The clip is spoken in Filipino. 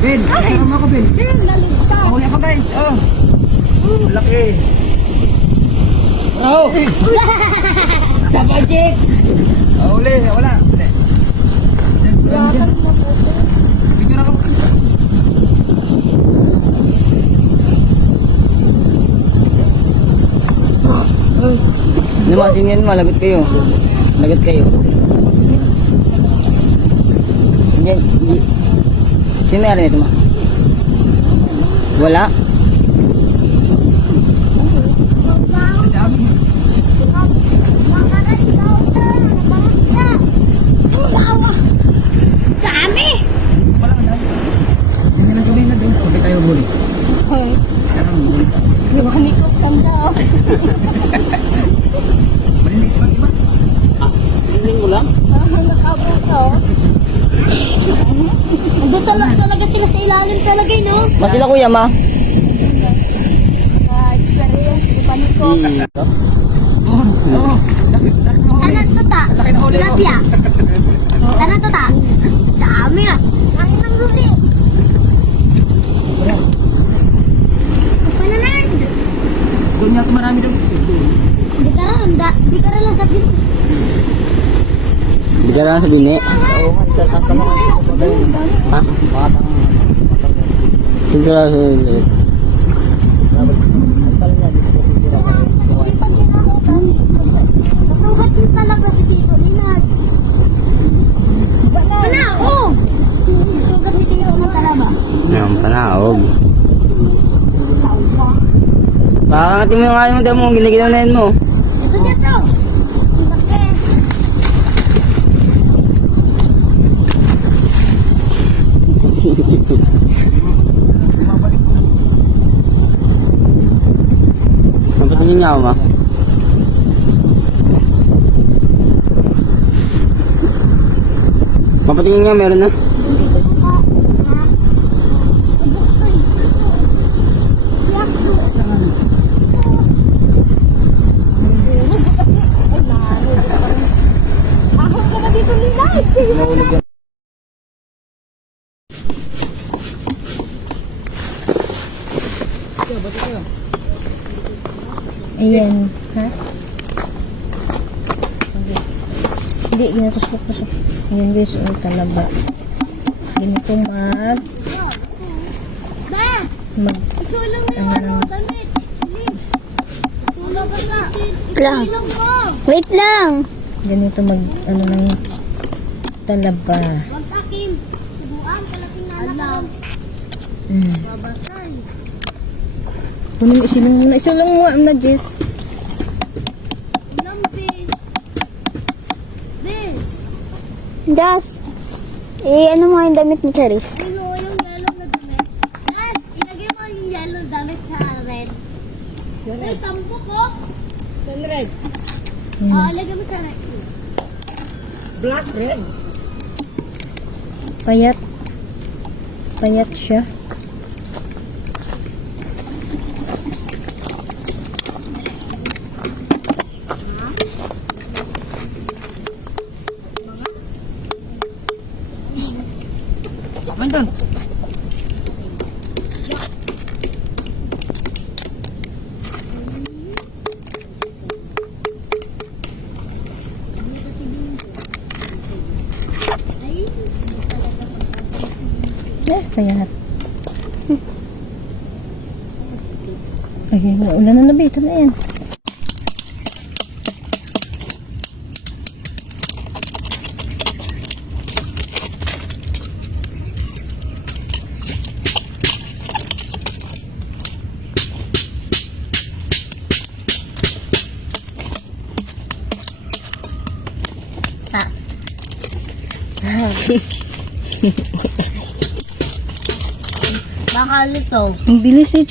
Ben, kasama ko, Ben. Huli ako, guys. Oh. Laki. Oh. Sa budget. Huli, wala. Video na ako. Lumasingin mo, lagot kayo. Lagot kayo. Sino meron ito, ma? Wala? Dami! Hindi na gawin na doon. Sabay tayo huli. Iwan ito, sanda. Maliliit pa, iba. Tingin mo lang? Nakabot to. Gusto lang talaga sila sa ilalim talaga, no? Mas sila kuya, ma? Oo. Tanan to ta. Laki na huli ko. Tilapia. Tanan to ta. Dami ah. Laki ng huli. Pananard. Doon niya marami doon. Di ka rin lang sabi. Hindi ka lang sa bini. Oo, itatama ko. Ha? Siguro sa ulit. Masugat din talaga si Tito Linard. Panaog! Masugat si Tito ng talaba. Yan, panaog. Pakakati mo yung ayaw mo damo, ginaginaw mo. Ito niya to. Laki. Napatingin niya ako, ma. Mapatingin nga, meron na. Ahon ka na dito, Linard. Nahulog yan. Ayan, ha? Hindi, ginatusok-tusok. Ayan guys, o talaba. Ganito mag Ba! Isulang mo yung ano, damit. Isulang ka na. lang. Isulang mo. Wait lang. Ganito mag, ano ng talaba. Huwag takim. Subuan, kalaking nalakaw. Babasay. Kunin mo, isilong muna. Isilong mo na, Jess. Lambi. Be, Jess. Ano mo yung damit ni Charis? sino yung yellow na damit? Yan, ilagay mo yung yellow damit sa red. Ay, tampok ko. Red. Ilagay mo sa red. Black, red. Payat. Payat siya. Man doon. Payat. Okay, ulan na nabi. Ito na yan. Baka lito. Ang bilis ni